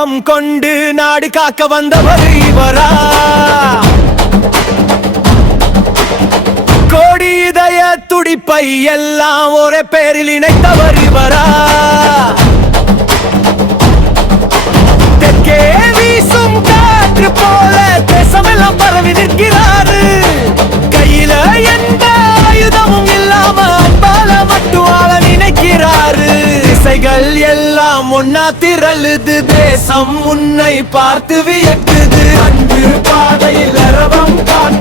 ஆயுதம் கொண்டு நாடு காக்க வந்தவர் இவரா? கோடி இதய துடிப்பை எல்லாம் ஒரே பேரில் இணைத்தவர் இவரா? தெற்கே வீசும் காற்று போல தேசமெல்லாம் பரவி நிற்கிறாரு. கையில எந்த ஆயுதமும் இல்லாம அன்பால மட்டும் ஆள நினைக்கிறாரு. திசைகள் எல்லாம் ஒன்னா திரளுது, தேசம் உன்னை பார்த்து வியக்குது. அன்பு பாதையில் அரவம் காட்டு